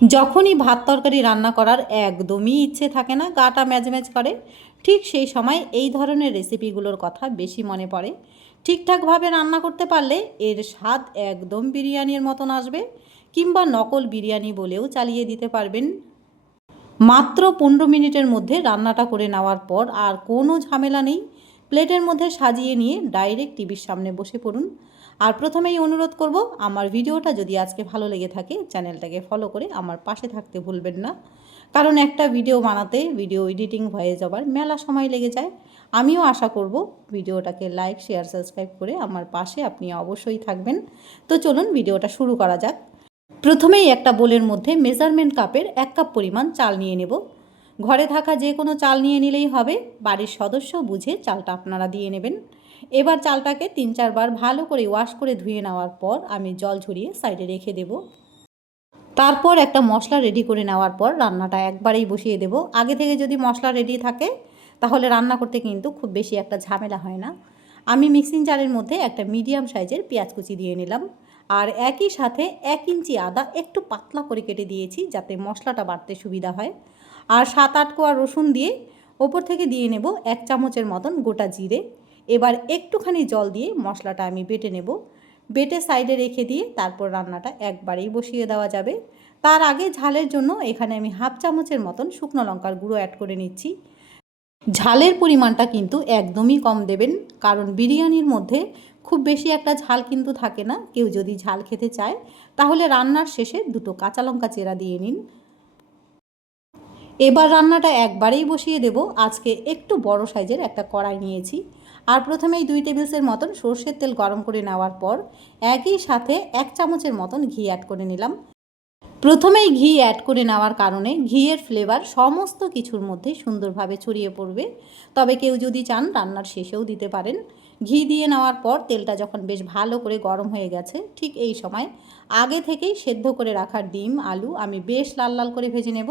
যখনই ভাত তরকারি রান্না করার একদমই ইচ্ছে থাকে না, গাটা ম্যাজম্যাজ করে, ঠিক সেই সময় এই ধরনের রেসিপিগুলোর কথা বেশি মনে পড়ে। ঠিকঠাকভাবে রান্না করতে পারলে এর স্বাদ একদম বিরিয়ানির মতন আসবে, কিংবা নকল বিরিয়ানি বলেও চালিয়ে দিতে পারবেন। মাত্র 15 মিনিটের মধ্যে রান্নাটা করে নেওয়ার পর আর কোনো ঝামেলা নেই। প্লেটের মধ্যে সাজিয়ে নিয়ে ডাইরেক্ট টিভির সামনে বসে পড়ুন। আর প্রথমেই অনুরোধ করব, আমার ভিডিওটা যদি আজকে ভালো লেগে থাকে চ্যানেলটাকে ফলো করে আমার পাশে থাকতে ভুলবেন না। কারণ একটা ভিডিও বানাতে ভিডিও এডিটিং হয়ে যাবার মেলা সময় লেগে যায়। আমিও আশা করব ভিডিওটাকে লাইক, শেয়ার, সাবস্ক্রাইব করে আমার পাশে আপনি অবশ্যই থাকবেন। তো চলুন ভিডিওটা শুরু করা যাক। প্রথমেই একটা বোলের মধ্যে মেজারমেন্ট কাপের 1 কাপ পরিমাণ চাল নিয়ে নেব। ঘরে থাকা যে কোনো চাল নিয়ে নিলেই হবে, বাড়ির সদস্য বুঝে চালটা আপনারা দিয়ে নেবেন। এবার চালটাকে 3-4 বার ভালো করে ওয়াশ করে ধুয়ে নেওয়ার পর আমি জল ঝরিয়ে সাইডে রেখে দেব। তারপর একটা মশলা রেডি করে নেওয়ার পর রান্নাটা একবারেই বসিয়ে দেব। আগে থেকে যদি মশলা রেডি থাকে তাহলে রান্না করতে কিন্তু খুব বেশি একটা ঝামেলা হয় না। আমি মিক্সিং জারের মধ্যে একটা মিডিয়াম সাইজের পেঁয়াজ কুচি দিয়ে নিলাম, আর একই সাথে 1 ইঞ্চি আদা একটু পাতলা করে কেটে দিয়েছি যাতে মশলাটা বাটতে সুবিধা হয়। আর 7-8 কোয়া রসুন দিয়ে ওপর থেকে দিয়ে নেব 1 চামচের মতন গোটা জিরে। এবার একটুখানি জল দিয়ে মশলাটা আমি বেটে নেব। বেটে সাইডে রেখে দিয়ে তারপর রান্নাটা একবারেই বসিয়ে দেওয়া যাবে। তার আগে ঝালের জন্য এখানে আমি 1/2 চামচের মতন শুকনো লঙ্কার গুঁড়ো অ্যাড করে নিচ্ছি। ঝালের পরিমাণটা কিন্তু একদমই কম দেবেন, কারণ বিরিয়ানির মধ্যে খুব বেশি একটা ঝাল কিন্তু থাকে না। কেউ যদি ঝাল খেতে চায় তাহলে রান্নার শেষে 2টো কাঁচা লঙ্কা চেরা দিয়ে নিন। এবার রান্নাটা একবারেই বসিয়ে দেব। আজকে একটু বড় সাইজের একটা কড়াই নিয়েছি, আর প্রথমেই 2 টেবিলসের মতন সর্ষের তেল গরম করে নেওয়ার পর একই সাথে 1 চামচের মতন ঘি অ্যাড করে নিলাম। প্রথমেই ঘি অ্যাড করে নেওয়ার কারণে ঘিয়ের ফ্লেভার সমস্ত কিছুর মধ্যে সুন্দরভাবে ছড়িয়ে পড়বে। তবে কেউ যদি চান রান্নার শেষেও দিতে পারেন। ঘি দিয়ে নেওয়ার পর তেলটা যখন বেশ ভালো করে গরম হয়ে গেছে, ঠিক এই সময় আগে থেকেই সেদ্ধ করে রাখা ডিম, আলু আমি বেশ লাল লাল করে ভেজে নেব।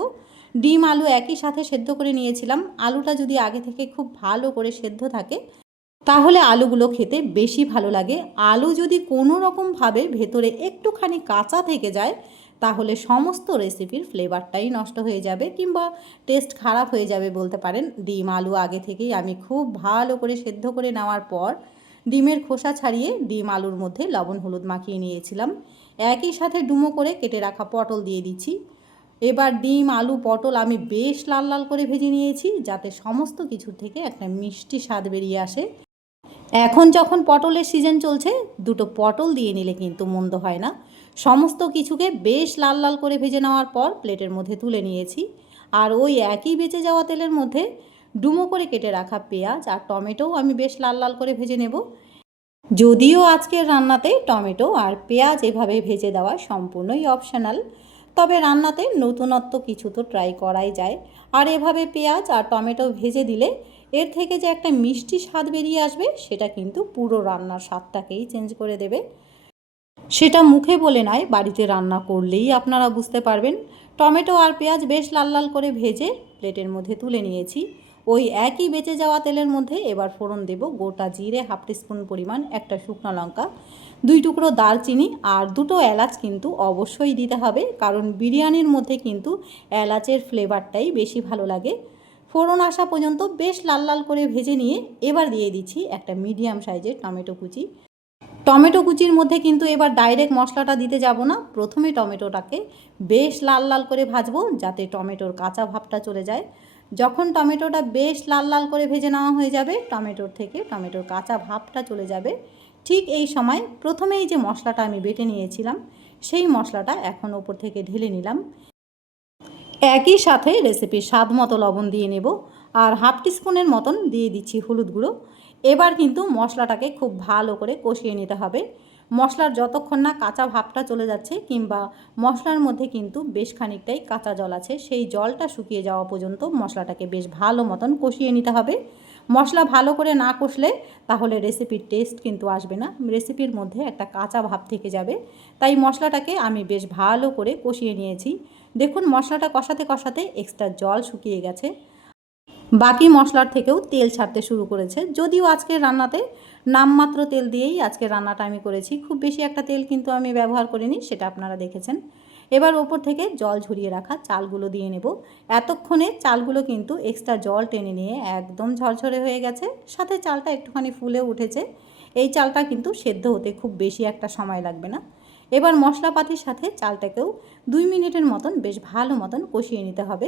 ডিম, আলু একই সাথে সেদ্ধ করে নিয়েছিলাম। আলুটা যদি আগে থেকে খুব ভালো করে সেদ্ধ থাকে তাহলে আলুগুলো খেতে বেশি ভালো লাগে। আলু যদি কোনো রকমভাবে ভেতরে একটুখানি কাঁচা থেকে যায় তাহলে সমস্ত রেসিপির ফ্লেভারটাই নষ্ট হয়ে যাবে, কিংবা টেস্ট খারাপ হয়ে যাবে বলতে পারেন। ডিম, আলু আগে থেকেই আমি খুব ভালো করে সেদ্ধ করে নেওয়ার পর ডিমের খোসা ছাড়িয়ে ডিম, আলুর মধ্যে লবণ, হলুদ মাখিয়ে নিয়েছিলাম। একই সাথে ডুমো করে কেটে রাখা পটল দিয়ে দিচ্ছি। এবার ডিম, আলু, পটল আমি বেশ লাল লাল করে ভেজে নিয়েছি যাতে সমস্ত কিছুর থেকে একটা মিষ্টি স্বাদ বেরিয়ে আসে। এখন যখন পটলের সিজন চলছে, 2টো পটল দিয়ে নিলে কিন্তু মন্দ হয় না। সমস্ত কিছুকে বেশ লাল লাল করে ভেজে নেওয়ার পর প্লেটের মধ্যে তুলে নিয়েছি। আর ওই একই বেঁচে যাওয়া তেলের মধ্যে ডুমো করে কেটে রাখা পেঁয়াজ আর টমেটোও আমি বেশ লাল লাল করে ভেজে নেব। যদিও আজকের রান্নাতে টমেটো আর পেঁয়াজ এভাবে ভেজে দেওয়া সম্পূর্ণই অপশনাল, তবে রান্নাতে নতুনত্ব কিছু তো ট্রাই করাই যায়। আর এভাবে পেঁয়াজ আর টমেটো ভেজে দিলে এর থেকে যে একটা মিষ্টি স্বাদ বেরিয়ে আসবে সেটা কিন্তু পুরো রান্নার স্বাদটাকেই চেঞ্জ করে দেবে। সেটা মুখে বলে নয়, বাড়িতে রান্না করলেই আপনারা বুঝতে পারবেন। টমেটো আর পেঁয়াজ বেশ লাল লাল করে ভেজে প্লেটের মধ্যে তুলে নিয়েছি। ওই একই বেঁচে যাওয়া তেলের মধ্যে এবার ফোড়ন দেব গোটা জিরে 1/2 টিস্পুন পরিমাণ, একটা শুকনো লঙ্কা, 2 টুকরো দারচিনি আর 2টো এলাচ কিন্তু অবশ্যই দিতে হবে, কারণ বিরিয়ানির মধ্যে কিন্তু এলাচের ফ্লেভারটাই বেশি ভালো লাগে। ফোড়ন আসা পর্যন্ত বেশ লাল লাল করে ভেজে নিয়ে এবার দিয়ে দিচ্ছি একটা মিডিয়াম সাইজের টমেটো কুচি। টমেটো কুচির মধ্যে কিন্তু এবার ডাইরেক্ট মশলাটা দিতে যাব না। প্রথমে টমেটোটাকে বেশ লাল লাল করে ভাজবো যাতে টমেটোর কাঁচা ভাবটা চলে যায়। যখন টমেটোটা বেশ লাল লাল করে ভেজে নেওয়া হয়ে যাবে, টমেটোর থেকে টমেটোর কাঁচা ভাবটা চলে যাবে, ঠিক এই সময় প্রথমেই যে মশলাটা আমি বেটে নিয়েছিলাম সেই মশলাটা এখন ওপর থেকে ঢেলে নিলাম। একই সাথে রেসিপির স্বাদ মতো লবণ দিয়ে নেব, আর 1/2 টিস্পুনের মতন দিয়ে দিচ্ছি হলুদ গুঁড়ো। এবার কিন্তু মশলাটাকে খুব ভালো করে কষিয়ে নিতে হবে। মশলার যতক্ষণ না কাঁচা ভাবটা চলে যাচ্ছে, কিংবা মশলার মধ্যে কিন্তু বেশ খানিকটাই কাঁচা জল আছে, সেই জলটা শুকিয়ে যাওয়া পর্যন্ত মশলাটাকে বেশ ভালো মতন কষিয়ে নিতে হবে। মশলা ভালো করে না কষলে তাহলে রেসিপির টেস্ট কিন্তু আসবে না, রেসিপির মধ্যে একটা কাঁচা ভাব থেকে যাবে। তাই মশলাটাকে আমি বেশ ভালো করে কষিয়ে নিয়েছি। দেখুন মশলাটা কষাতে কষাতে এক্সট্রা জল শুকিয়ে গেছে, বাকি মশলার থেকেও তেল ছাড়তে শুরু করেছে। যদিও আজকের রান্নাতে নামমাত্র তেল দিয়েই আজকের রান্নাটা আমি করেছি, খুব বেশি একটা তেল কিন্তু আমি ব্যবহার করিনি, সেটা আপনারা দেখেছেন। এবার ওপর থেকে জল ঝরিয়ে রাখা চালগুলো দিয়ে নেব। এতক্ষণে চালগুলো কিন্তু এক্সট্রা জল টেনে নিয়ে একদম ঝরঝরে হয়ে গেছে, সাথে চালটা একটুখানি ফুলে উঠেছে। এই চালটা কিন্তু সেদ্ধ হতে খুব বেশি একটা সময় লাগবে না। এবার মশলাপাতির সাথে চালটাকেও 2 মিনিটের মতন বেশ ভালো মতন কষিয়ে নিতে হবে।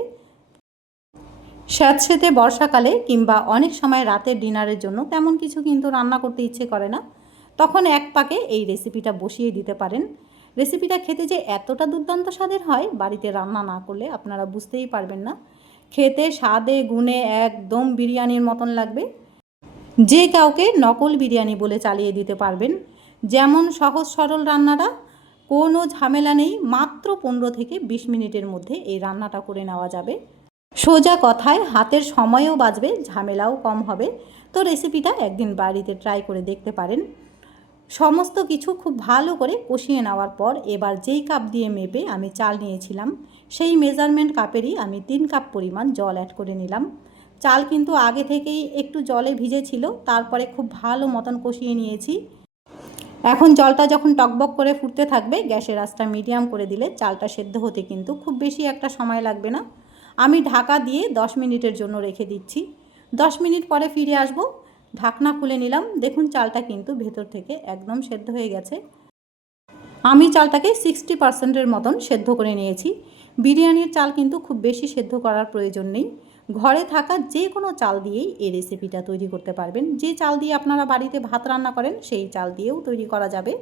স্যাঁতসেঁতে বর্ষাকালে কিংবা অনেক সময় রাতের ডিনারের জন্য তেমন কিছু কিন্তু রান্না করতে ইচ্ছে করে না, তখন এক পাকে এই রেসিপিটা বসিয়ে দিতে পারেন। রেসিপিটা খেতে যে এতটা দুর্দান্ত স্বাদের হয়, বাড়িতে রান্না না করলে আপনারা বুঝতেই পারবেন না। খেতে স্বাদে গুণে একদম বিরিয়ানির মতন লাগবে। যে কাউকে নকল বিরিয়ানি বলে চালিয়ে দিতে পারবেন। যেমন সহজ সরল রান্নাটা, কোনো ঝামেলা নেই, মাত্র 15 থেকে 20 মিনিটের মধ্যে এই রান্নাটা করে নেওয়া যাবে। সোজা কথায় হাতের সময়ও বাঁচবে, ঝামেলাও কম হবে। তো রেসিপিটা একদিন বাড়িতে ট্রাই করে দেখতে পারেন। সমস্ত কিছু খুব ভালো করে কষিয়ে নেওয়ার পর এবার যেই কাপ দিয়ে মেপে আমি চাল নিয়েছিলাম, সেই মেজারমেন্ট কাপেরই আমি 3 কাপ পরিমাণ জল অ্যাড করে নিলাম। চাল কিন্তু আগে থেকেই একটু জলে ভিজে ছিল, তারপরে খুব ভালো মতন কষিয়ে নিয়েছি। এখন জলটা যখন টকবক করে ফুটতে থাকবে, গ্যাসের আঁচটা মিডিয়াম করে দিলে চালটা সেদ্ধ হতে কিন্তু খুব বেশি একটা সময় লাগবে না। আমি ঢাকা দিয়ে 10 মিনিটের জন্য রেখে দিচ্ছি। 10 মিনিট পরে ফিরে আসব। ঢাকনা খুলে নিলাম। দেখুন চালটা কিন্তু ভেতর থেকে একদম সেদ্ধ হয়ে গেছে। আমি চালটাকে 60% মতন সেদ্ধ করে নিয়েছি। বিরিয়ানির চাল কিন্তু খুব বেশি সেদ্ধ করার প্রয়োজন নেই। ঘরে থাকা যে কোনো চাল দিয়েই এই রেসিপিটা তৈরি করতে পারবেন। যে চাল দিয়ে আপনারা বাড়িতে ভাত রান্না করেন সেই চাল দিয়েও তৈরি করা যাবে।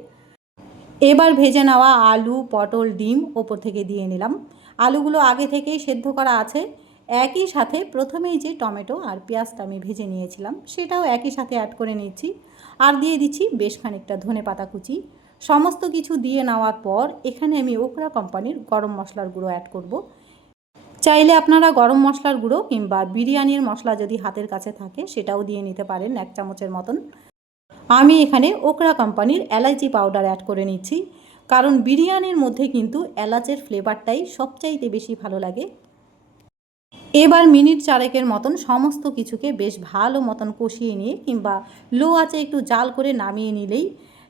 এবার ভেজে নেওয়া আলু, পটল, ডিম ওপর থেকে দিয়ে নিলাম। আলুগুলো আগে থেকেই সেদ্ধ করা আছে। একই সাথে প্রথমেই যে টমেটো আর পেঁয়াজটা আমি ভেজে নিয়েছিলাম সেটাও একই সাথে অ্যাড করে নিচ্ছি। আর দিয়ে দিচ্ছি বেশ খানিকটা ধনেপাতা কুচি। সমস্ত কিছু দিয়ে নেওয়ার পর এখানে আমি ওকরা কোম্পানির গরম মশলার গুঁড়ো অ্যাড করব। চাইলে আপনারা গরম মশলার গুঁড়ো কিংবা বিরিয়ানির মশলা যদি হাতের কাছে থাকে সেটাও দিয়ে নিতে পারেন 1 চামচের মতন। আমি এখানে ওকরা কোম্পানির এলাচি পাউডার অ্যাড করে নিচ্ছি, কারণ বিরিয়ানির মধ্যে কিন্তু এলাচের ফ্লেভারটাই সবচাইতে বেশি ভালো লাগে। এবার মিনিট 4 মতন সমস্ত কিছুকে বেশ ভালো মতন কষিয়ে নিয়ে কিংবা লো আঁচে একটু জাল করে নামিয়ে নিলেই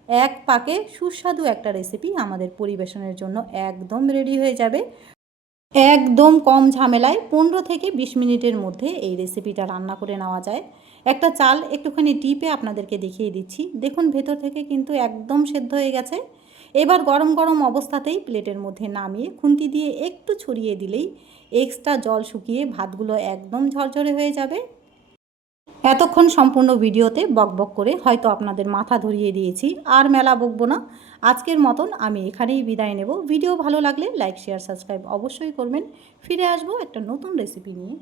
এক পাকে সুস্বাদু একটা রেসিপি আমাদের পরিবেশনের জন্য একদম রেডি হয়ে যাবে। একদম কম ঝামেলায় 15 থেকে 20 মিনিটের মধ্যে এই রেসিপিটা রান্না করে নেওয়া যায়। একটা চাল একটুখানি টিপে আপনাদেরকে দেখিয়ে দিচ্ছি। দেখুন ভেতর থেকে কিন্তু একদম সেদ্ধ হয়ে গেছে। এবার গরম গরম অবস্থাতেই প্লেটের মধ্যে নামিয়ে খুন্তি দিয়ে একটু ছড়িয়ে দিলেই এক্সট্রা জল শুকিয়ে ভাতগুলো একদম ঝরঝরে হয়ে যাবে। এতক্ষণ সম্পূর্ণ ভিডিওতে বকবক করে হয়তো আপনাদের মাথা ধরিয়ে দিয়েছি, আর মেলা বকবো না। আজকের মতন আমি এখানেই বিদায় নেব। ভিডিও ভালো লাগলে লাইক, শেয়ার, সাবস্ক্রাইব অবশ্যই করবেন। ফিরে আসবো একটা নতুন রেসিপি নিয়ে।